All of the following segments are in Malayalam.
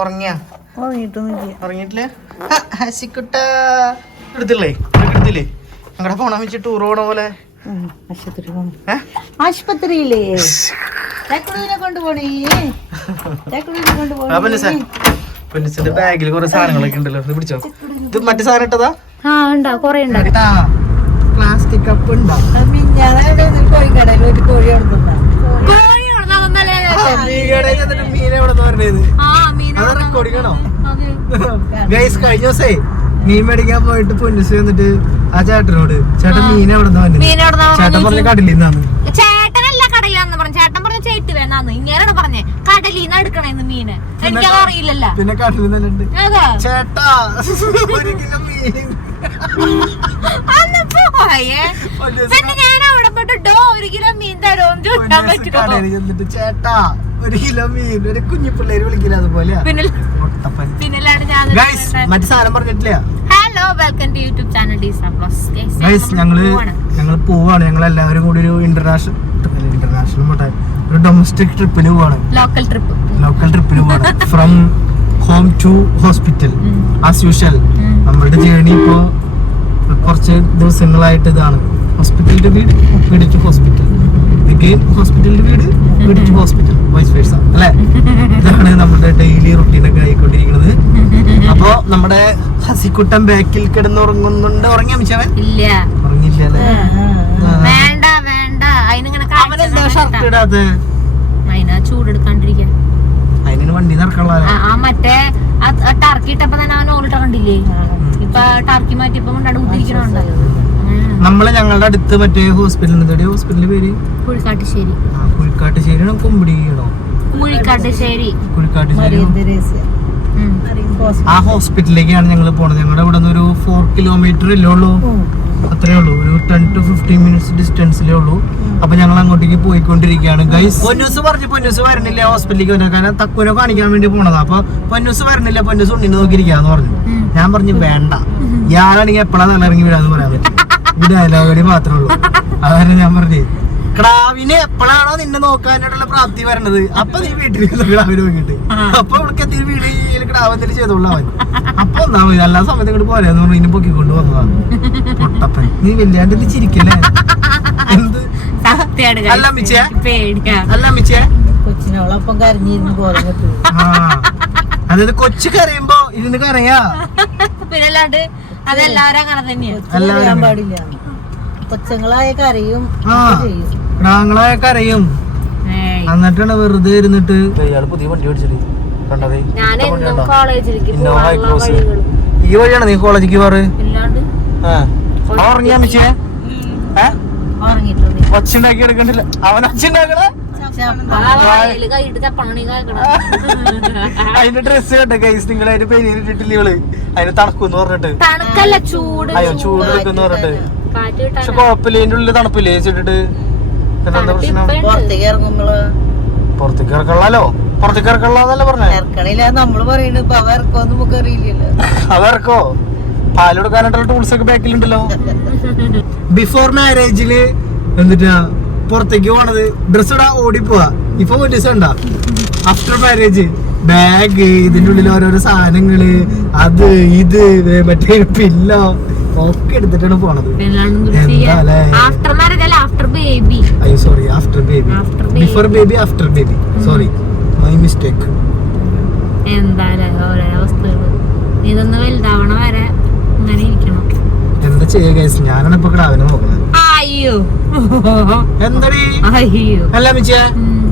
ഉറങ്ങിയാ? ഉറങ്ങിയിട്ടില്ല? ഹസിക്കുട്ട എടുത്തില്ലേ? എടുത്തില്ലേ? ഞങ്ങളുടെ ഫോണാ വെച്ച് ടൂർ പോണ പോലെ. ആശുപത്രി? ആശുപത്രിയില്ലേ? കൊണ്ടുപോണേ ബാഗിൽ കുറെ സാധനങ്ങളൊക്കെ ഉണ്ടല്ലോ. ഇത് പിടിച്ചോ. ഇത് മറ്റു സാധനം ഇട്ടതാ? ആ ഉണ്ടാ കൊറേ ഉണ്ടാ പ്ലാസ്റ്റിക് കപ്പ് ഉണ്ടോ കോഴിക്കടയിൽ ഒരു കോഴി കൊടുക്കുന്ന മീൻ എവിടെ പറഞ്ഞത് അത് റെക്കോർഡിംഗ് ആണോ ഗൈസ് കഴിഞ്ഞ ദിവസേ മീൻ മേടിക്കാൻ പോയിട്ട് പൊന്നിസ് വന്നിട്ട് ആ ചേട്ടനോട് ചേട്ടൻ മീൻ എവിടെ നിന്ന് ചേട്ടൻ പറഞ്ഞ കടലിൽ നിന്നാണ് ചേട്ടനല്ല കടയിലാന്ന് പറഞ്ഞു. ചേട്ടൻ പറഞ്ഞ ചേട്ട് വേണമെന്ന് ഇങ്ങനെയാണ് പറഞ്ഞേ. കടലിന്ന് എടുക്കണേന്ന് മീന്. അറിയില്ലല്ലോ. പിന്നെ കടലിൽ നിന്നുണ്ട് ചേട്ടാ ഒരു കിലോ മീൻ പിന്നെ ഞാൻ അവിടെ പോയിട്ട് ഡോ ഒരു കിലോ മീൻ ചോദിക്കാൻ പറ്റുമോ? ചേട്ടാ ഒരു കിലോ മീൻ ഒരു കുഞ്ഞു പിള്ളേര് വിളിക്കില്ല അതുപോലെ? പിന്നിലാണ് ഞാൻ മറ്റു സാധനം പറഞ്ഞിട്ടില്ല? Hello welcome to YouTube channel guys ഞങ്ങൾ ഞങ്ങൾ പോവാണ്. ഞങ്ങൾ എല്ലാവരും കൂടി ഒരു ഇന്റർനാഷണൽ ഇന്റർനാഷണൽ പോട്ടെ ഒരു ഡൊമസ്റ്റിക് ട്രിപ്പിന് പോവാണ്. ലോക്കൽ ട്രിപ്പ് ലോക്കൽ ട്രിപ്പിന് പോവാണ്. From home to hospital as usual നമ്മളുടെ ജേണി ഇപ്പോ കുറച്ച് ദിവസങ്ങളായിട്ട് ഇതാണ്. ഹോസ്പിറ്റൽ ടു വീട് വീട് ടു ഹോസ്പിറ്റൽ ഗെയിം ഹോസ്പിറ്റലിന്റെ വീട് വീട് ടു ഹോസ്പിറ്റൽ വൈസ് വേഴ്സ അല്ലേ? ഇതാണ് നമ്മുടെ ഡെയിലി റുട്ടീൻ ഒക്കെ ആയിക്കൊണ്ടിരിക്കുന്നത്. അപ്പോ നമ്മുടെ ഹസിക്കുട്ടൻ ബാക്കിൽ കിടന്ന് ഉറങ്ങുന്നുണ്ട് ഉറങ്ങിയ മിച്ചവൻ? ഇല്ല. ഉറങ്ങിയില്ല അല്ലേ? വേണ്ട വേണ്ട. അവനെന്താ ഷർട്ട് ഇടാതെ അതിനാ ചൂടെടുക്കാണ്ടിരിക്കാൻ അതിന് വണ്ടി ആ, ആ മറ്റേ ടർക്കി ഇട്ടപ്പോ തന്നെ അവൻ ഓളിട്ട കണ്ടില്ലേ? ഇപ്പൊ ടർക്കി മാറ്റിയപ്പോ കൊണ്ടാണ് ഉദ്ദേശിക്കണുണ്ട് നമ്മൾ ഞങ്ങളുടെ അടുത്ത് മറ്റേ ഹോസ്പിറ്റലിൽ ഹോസ്പിറ്റലിന്റെ പേര്? കുഴിക്കാട്ടുശ്ശേരി ആ, കുമ്പിടിയാണോ? കുഴിക്കാട്ടുശ്ശേരി കുഴിക്കാട്ടുശ്ശേരി ഉം. ആ ഹോസ്പിറ്റലിലേക്കാണ് ഞങ്ങൾ പോണത്. ഞങ്ങളുടെ ഇവിടെ നിന്ന് ഒരു ഫോർ കിലോമീറ്റർ ഇല്ലേ ഉള്ളൂ? അത്രേ ഉള്ളൂ. ഒരു ടെൻ ടു ഫിഫ്റ്റീൻ മിനിറ്റ്സ് ഡിസ്റ്റൻസിലേ ഉള്ളൂ. അപ്പൊ ഞങ്ങൾ അങ്ങോട്ടേക്ക് പോയിക്കൊണ്ടിരിക്കുകയാണ്. ഗൈസ് പൊന്നൂസ് പറഞ്ഞു പൊന്നൂസ് വരുന്നില്ല ഹോസ്പിറ്റലിലേക്ക് വരാൻ. കാരണം തക്കുനെ കാണിക്കാൻ വേണ്ടി പോണതാ. അപ്പൊ പൊന്നൂസ് വരുന്നില്ല പൊന്നൂസ് ഉണ്ണിനെ നോക്കിയിരിക്കാന്ന് പറഞ്ഞു. ഞാൻ പറഞ്ഞു വേണ്ട. ഇയാളാണെങ്കിൽ എപ്പോഴാ നല്ല ഇറങ്ങി വരാന്ന് പറയാൻ പറ്റും. ഡയലോഗടി മാത്രമേ ഉള്ളൂ. അതാണ് ഞാൻ പറഞ്ഞു. ക്ടാവിന് എപ്പോഴാണോ നിന്നെ നോക്കാനായിട്ടുള്ള പ്രാപ്തി വരണത് അപ്പൊ നീ വീട്ടിൽ ക്രാവിന് നോക്കിട്ട് അപ്പൊ അവൾക്ക് എത്തി വീട് ക്ടാവ് എന്തെങ്കിലും ചെയ്തോളാം അവൻ. അപ്പൊ ഒന്നാ മതി. എല്ലാ സമയത്തും ഇങ്ങോട്ട് പോരാന്ന് പറഞ്ഞു ഇനി പൊക്കിക്കൊണ്ട് വന്നതാണ് പൊട്ടപ്പൻ. നീ വല്യാണ്ട് ഇത് ചിരിക്കല്ലേ? എന്ത്? സത്യാണ് guys. അല്ല അമ്മിച്ചേ? എനിക്ക് പേടിയാ. അല്ല അമ്മിച്ചേ. കൊച്ചിനോളൊപ്പം കരഞ്ഞിരുന്ന് ബോധം ആ. അതായത് കൊച്ചു കരയുമ്പോ ഇരുന്ന് കരയാ. പിന്നെ അല്ലാണ്ട് അതെല്ലാവരും അങ്ങനെ തന്നെയാണ് പാടില്ല കൊച്ചങ്ങളായ കരയും. എന്നിട്ടാണ് വെറുതെ ഇരുന്നിട്ട് ഇയാൾ പുതിയ വണ്ടി കണ്ടതേ. വഴികൾ ഈ വഴിയാണ് നീ കോളേജിക്ക് പറഞ്ഞാ ഉറങ്ങിയാ മിച്ചേ ഒച്ചുണ്ടാക്കി എടുക്കണ്ടില്ല അവൻ ഒച്ചുണ്ടാക്കണ അതിന്റെ ഡ്രസ് കണ്ടേ ഗൈസ് നിങ്ങൾ അതിന്റെ പേര് ഇട്ടിട്ടില്ല ഇവൾ? അതിന് തണുക്കുന്ന് പറഞ്ഞിട്ട്. തണുക്കല്ല ചൂട് അയ്യോ ചൂട് എടുക്കുന്ന പറഞ്ഞിട്ട്. പക്ഷെ കുഴപ്പമില്ല ഇതിന്റെ ഉള്ളിൽ തണുപ്പില്ലേ വെച്ചിട്ടിട്ട്? പിന്നെ എന്താ പ്രശ്നം? പുറത്തേക്ക് ഇറങ്ങുമ്പോൾ. പുറത്തേക്ക് ഇറക്കള്ളാലോ? പുറത്തേക്ക് ഇറക്കള്ളാന്നല്ല പറഞ്ഞേ? ഇറക്കണില്ല നമ്മൾ പറയണ ഇപ്പൊ അവ ഇറക്കോന്ന് നമുക്ക് അറിയില്ലല്ലോ. അവർക്കോ പാൽ കൊടുക്കാനായിട്ടുള്ള ടൂൾസ് ഒക്കെ ബാക്കിലുണ്ടല്ലോ ബിഫോർ മാരേജിൽ എന്നിട്ടാ പുറത്തേക്ക് പോണത്. ഡ്രസ് ഇടാ ഓടിപ്പോവാ ഇപ്പൊ ഉണ്ടാ ആഫ്റ്റർ മാരേജ് ബാഗ് ഇതിന്റെ ഉള്ളിൽ ഓരോരോ സാധനങ്ങൾ അത് ഇത് മറ്റേ പില്ലോ ഒക്കെ എടുത്തിട്ടാണ് പോണത്. അയ്യോ sorry after baby before baby after baby sorry my mistake എന്താ ചെയ്യാ ഗൈസ് ഞാനാണ് ഇപ്പൊ ക്ലാവിനെ നോക്കുന്നത് അയ്യോ. എന്തടി? അയ്യോ. അല്ല മിച്ചേ.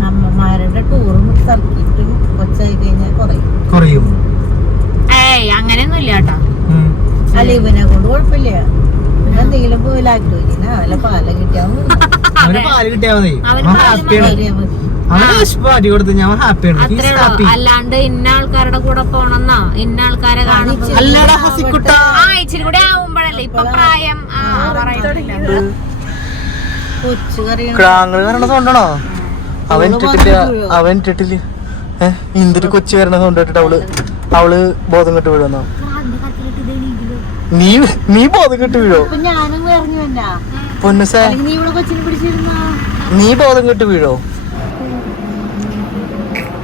അമ്മമാരുടെ ടൂറും സർക്കിട്ടും കൊച്ചായി കഴിഞ്ഞാൽ കുറയും. കുറയും. ഏയ് അങ്ങനെയൊന്നും ഇല്ല കേട്ടോ. അല്ല ഇവനെ കൊണ്ട് കുഴപ്പമില്ല. എന്തെങ്കിലും പോയി ലാക്ടോജിനാ വല്ല പാല കിട്ടിയാൽ അല്ലാണ്ട് ഇന്ന ആൾക്കാരുടെ കൂടെ പോണെന്നോ? ഇന്ന ആൾക്കാരെ കാണിച്ചു ഇച്ചിരി കൂടെ ആവുമ്പോഴല്ലേ. ഇപ്പൊ പ്രായം. ആ പറയുന്നില്ല. ക്രാങ്ങൾ സൗണ്ടാണോ അവൻ ഇട്ടിട്ടില്ല. അവൻ ഇട്ടിട്ടില്ല. ഏഹ് എന്തൊരു കൊച്ചു വരണ സൗണ്ട് ഇട്ടിട്ട് അവൾ അവൾ ബോധം കെട്ട് വീഴുന്നോ? നീ നീ ബോധം കെട്ട് വീഴോ പൊന്നുസേ. നീ ബോധം കെട്ട് വീഴോ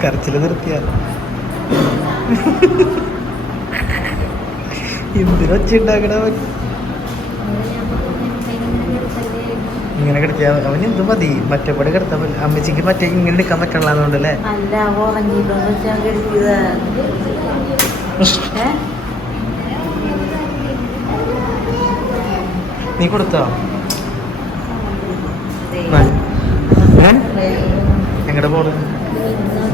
കരച്ചിൽ നിർത്തിയാ. എന്തിനൊച്ചുണ്ടാക്കണ ഇങ്ങനെ കിടക്കാൻ അവൻ എന്ത് മതി. മറ്റേ പടി കിടത്താൻ അമ്മച്ചിക്ക് മറ്റേ ഇങ്ങനെ എടുക്കാൻ പറ്റുള്ളതുകൊണ്ടല്ലേ നീ കൊടുത്തോ? എങ്ങടെ പോണ്?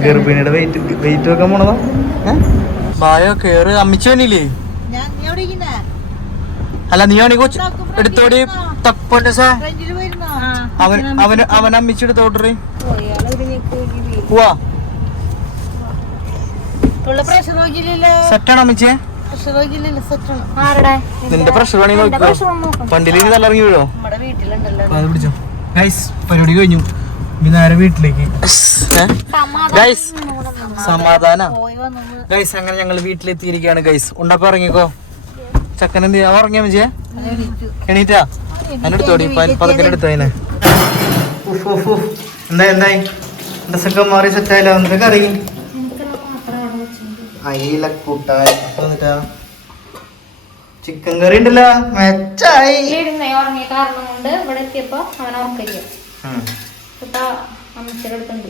ഗർഭിണിയുടെ വെയിറ്റ് വെയിറ്റ് വെക്കാൻ പോണതാ? ബായോ കേറ്. അമ്മിച്ചു വന്നില്ലേ ഞാൻ നീ എവിടെ ഇരിക്കുന്നെ? അല്ല നീ ആണെങ്കിൽ കൊച്ചു എടുത്തോടി തപ്പൊന്നെ സാ. ഫ്രണ്ടിൽ പോയിരുന്നോ? അവൻ അവൻ അവൻ അമ്മിച്ചു എടുത്തോട്ടെ പോയി, ആൾ ഇവിടെ നിൽക്കുകയാണെങ്കിൽ. പോവാ. സെറ്റാണ് അമ്മിച്ചേ നിന്റെ പ്രഷർ വേണമെങ്കിൽ തലറങ്ങി വീഴോ? അത് പിടിച്ചോ. ഗൈസ് പരിപാടി കഴിഞ്ഞു. ഇനി നേരെ വീട്ടിലേക്ക്. ഗൈസ് സമാധാന ഗൈസ് അങ്ങനെ ഞങ്ങൾ വീട്ടിലെത്തിയിരിക്കുകയാണ് ഗൈസ് ഉണ്ടപ്പോ ഇറങ്ങിക്കോ. ചക്കൻ എന്ത് ചെയ്യാ? ഉറങ്ങിയ മതിയെ എണീറ്റാ? അതിനെടുത്തോടി പതക്കനെ എടുത്തോ അതിനെ. ഉഫ്. എന്തായി എന്തായി? സംഘം മാറി സെറ്റായാലോ എന്തൊക്കെ അറിയും അയില കൂട്ടായി ചിക്കൻ കറി ഉണ്ടല്ലോ. മെച്ചായി. ഇരുന്നേ ഉറങ്ങിയ കാരണം കൊണ്ട് ഇവിടെ എത്തിയപ്പോ അവൻ ഉറക്കില്ല അമ്മച്ചിയുടെ അടുത്തുണ്ട്.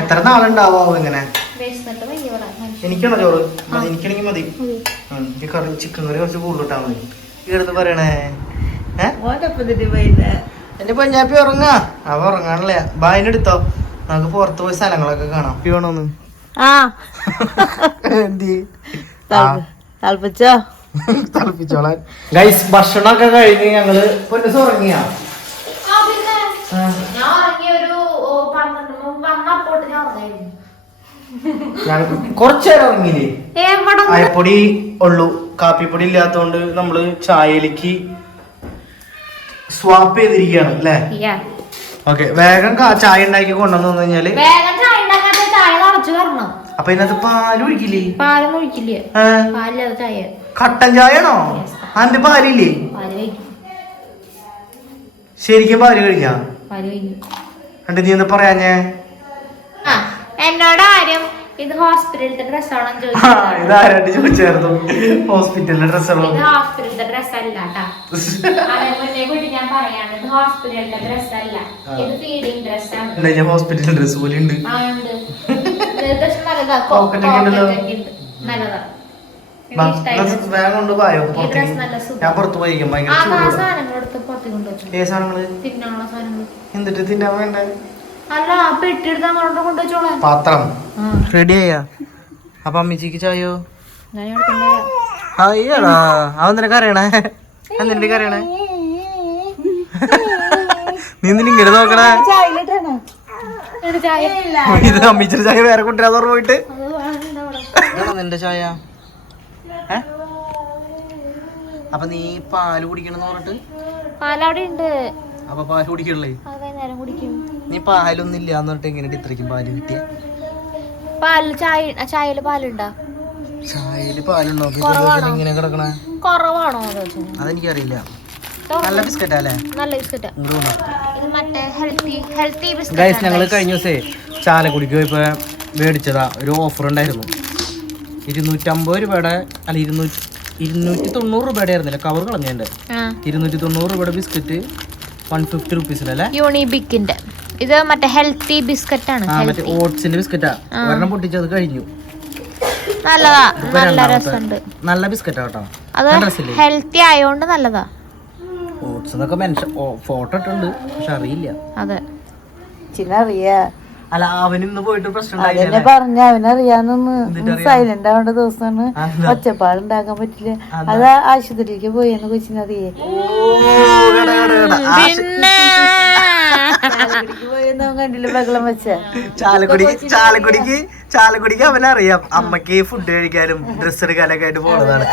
എത്ര നാളുണ്ടാവോ ഇങ്ങനെ? എനിക്കാണോ ചോറ്? മതി എനിക്കാണെങ്കിൽ മതി. കറി ചിക്കൻ കറി കുറച്ച് കൂടുതലിട്ടാ മതി. എടുത്ത് പറയണേ. എന്റെ പഞ്ചാബി ഉറങ്ങാ? അവ ഉറങ്ങാണല്ലേ ബായിന് എടുത്തോ. നമുക്ക് പുറത്ത് പോയി സ്ഥലങ്ങളൊക്കെ കാണാം. തളപ്പിച്ചോ? തളപ്പിച്ചോളാൻ. ഗൈസ് ഭക്ഷണമൊക്കെ കഴിഞ്ഞ് ഞങ്ങൾ പൊന്നസ് ഉറങ്ങിയാ ഞാൻ ഉറങ്ങിയ ഒരു പന്ത്രണ്ട് വന്നപ്പോട്ട് ഞാൻ ഉറങ്ങായിരുന്നു ഞാൻ കുറച്ചേരം അയപ്പൊടി ഉള്ളൂ. കാപ്പിപ്പൊടി ഇല്ലാത്തോണ്ട് നമ്മൾ ചായയിലേക്ക് സ്വാപ്പ് ചെയ്തിരിക്കുകയാണ് അല്ലേ? ഓക്കെ വേഗം ചായ ഉണ്ടാക്കി കൊണ്ടുവന്നു കഴിഞ്ഞാൽ. അപ്പൊ ഇതിനകത്ത് പാൽ ഒഴിക്കില്ലേ? പാലൊന്നും ഒഴിക്കില്ലേ. ഏ? പാലില്ലാതെ ചായ. കട്ടൻ ചായയാണോ? അതിന്റെ പാലില്ലേ? ശരിക്കും പാൽ കഴിക്കാം. എന്നിട്ട് നീ പറയാഞ്ഞേ? എന്നോട് ആരും ഇത് ഹോസ്പിറ്റലിലത്തെ ഡ്രസ്സാണോ ആ, ചോദിച്ചത് ഇതാരായിട്ട് ചോദിച്ചായിരുന്നു ഹോസ്പിറ്റലിലെ ഡ്രസ്സാണോ? ഇത് ഹോസ്പിറ്റലിലത്തെ ഡ്രസ് അല്ല മുന്നേ കൂടി ഞാൻ പറയാണ് ഇത് ഹോസ്പിറ്റലിലത്തെ ഡ്രസ് അല്ല ഇത് ഫീഡിങ് ഡ്രസ്സാണ് ഞാൻ ഡ്രസ് പോലെ ഉണ്ട്. പോയോ. ഞാൻ പുറത്ത് ആ ഭയങ്കര എന്നിട്ട് തിന്നാൻ വേണ്ട? അല്ല ആ പെട്ടിയെടുത്ത് അങ്ങോട്ട് കൊണ്ടുവച്ചോളാം പാത്രം. റെഡി ആയാ അപ്പൊ അമ്മിച്ചിക്ക് ചായോ? അയ്യടാ അവൻ നിനക്ക് അറിയണേ? എന്തിന്റെ അറിയണേ? നീ എന്തിനാ ഇങ്ങനെ നോക്കണേ? ഇത് അമ്മിച്ചിരി ചായ വേറെ കുട്ടിയാ ഓർമ്മ പോയിട്ട്. നിന്റെ ചായ? അപ്പൊ നീ പാൽ കുടിക്കണെന്ന് പറഞ്ഞിട്ട്? പാലവിടെ ഉണ്ട്. അപ്പൊ പാൽ കുടിക്കണല്ലേ? കുടിക്കും. നീ പാലൊന്നും ഇല്ല എന്ന് പറഞ്ഞിട്ട് എങ്ങനെ ഇത്രയ്ക്കും പാൽ കിട്ടിയ? പാൽ ചായ ചായയിൽ പാലുണ്ടോ? ചായയിൽ പാലുണ്ടോ? ഇങ്ങനെ കിടക്കണേ? കുറവാണോ? അതെനിക്കറിയില്ല. നല്ല ബിസ്ക്കറ്റാ അല്ലേ? നല്ല ബിസ്ക്കറ്റ്. മറ്റേ ഹെൽത്തി ഹെൽത്തി ബിസ്ക്കറ്റ് ഞങ്ങൾ കഴിഞ്ഞ ദിവസേ ചാലക്കുടിക്ക് പോയപ്പോ മേടിച്ചതാ ഒരു ഓഫർ ഉണ്ടായിരുന്നു. ഇരുന്നൂറ്റമ്പത് രൂപയുടെ അല്ല ഇരുന്നൂറ്റി ഇരുന്നൂറ്റി തൊണ്ണൂറ് രൂപയുടെ ആയിരുന്നില്ല? കവർ കളഞ്ഞതിന്റെ ഇരുന്നൂറ്റി തൊണ്ണൂറ് രൂപയുടെ ബിസ്ക്കറ്റ് വൺ ഫിഫ്റ്റി റുപ്പീസിലല്ലേ യൂണിബിക്കിന്റെ ഇത് മറ്റേ ഹെൽത്തി ബിസ്ക്കറ്റ് ആണ് മറ്റേ ഓട്സിന്റെ ബിസ്ക്കറ്റാ. ഒരെണ്ണം പൊട്ടിച്ചത് കഴിഞ്ഞു. നല്ലതാ നല്ല. രസമുണ്ട്. നല്ല ബിസ്ക്കറ്റാ കേട്ടോ. അത് ഹെൽത്തി ആയതുകൊണ്ട് നല്ലതാ. ഓട്സ് എന്നൊക്കെ മെൻഷൻ ഫോട്ടോ ഇട്ടുണ്ട് പക്ഷെ അറിയില്ല. അതെ. ചിലറിയാ അല്ല അവൻ ഇന്ന് പോയിട്ട് പ്രശ്നം പറഞ്ഞ അവനറിയാന്നൊന്ന് സൈലന്റ് ആവേണ്ട ദിവസമാണ്. ഒച്ചപ്പാട് ഒച്ചപ്പാടുണ്ടാക്കാൻ പറ്റില്ല. അതാ. അത് ആശുപത്രിയിലേക്ക് പോയെന്ന് കൊച്ചിനറിയേ. പിന്നെ ആശുപത്രിക്ക് പോയെന്ന് അവൻ കണ്ടില്ല ബഹളം വെച്ച? ചാലക്കുടി ചാലക്കുടിക്ക് ചാലക്കുടിക്ക് അവനറിയാം അമ്മയ്ക്ക് ഫുഡ് കഴിക്കാനും ഡ്രസ് എടുക്കാനൊക്കെ ആയിട്ട് പോണതാണ്.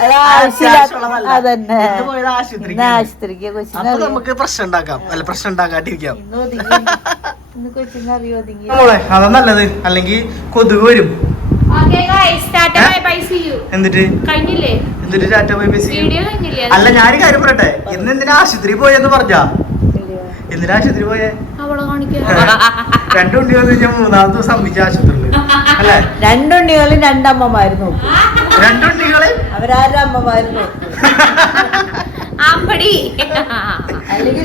ആശുപത്രിക്ക്. അപ്പൊ നമുക്ക് പ്രശ്നം ഉണ്ടാക്കാം. അല്ല പ്രശ്നം ഒതുങ്ങി. മോളെ അതാ നല്ലത്. അല്ലെങ്കിൽ കൊതുക് വരും. Okay guys tata bye bye see you എന്നിട്ട് എന്നിട്ട് ടാറ്റ വീഡിയോ കഴിഞ്ഞില്ലേ? അല്ല ഞാനൊരു കാര്യം പറയട്ടെ. ഇന്ന് എന്തിനാ ആശുപത്രി പോയെന്ന് പറഞ്ഞാ? എന്തിനാ ആശുപത്രി പോയേ? അവളെ കാണിക്കാൻ രണ്ടു കുട്ടി വന്നു കഴിഞ്ഞാൽ മൂന്നാമത്തെ ദിവസം അമ്മിച്ച ആശുപത്രിയിൽ. അല്ലേ? രണ്ടുണ്ടികളും രണ്ടമ്മമായിരുന്നു രണ്ടുണ്ടികളെ രണ്ടുണ്ടികൾ അവരാരുടെ അമ്മമായിരുന്നു അല്ലെങ്കിൽ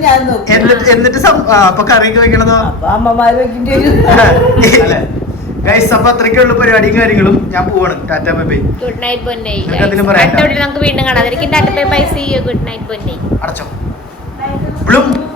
ഞാൻ നോക്കും. എന്നിട്ട് എന്നിട്ട് സം- ആ, അപ്പൊ കറിയൊക്കെ വെക്കണതോ? അമ്മമാര് വെക്കേണ്ടി വരും. അല്ലേ? ഗൈസ് അപ്പൊ അത്രയ്ക്കുള്ള പരിപാടിയും കാര്യങ്ങളും. ഞാൻ പോവാണ്. Tata bye bye. Good night പറയാനുണ്ടോ? നമുക്ക് വീണ്ടും കാണാം. Bye bye. ഗുഡ് നൈറ്റ് അടച്ചോ. Blanc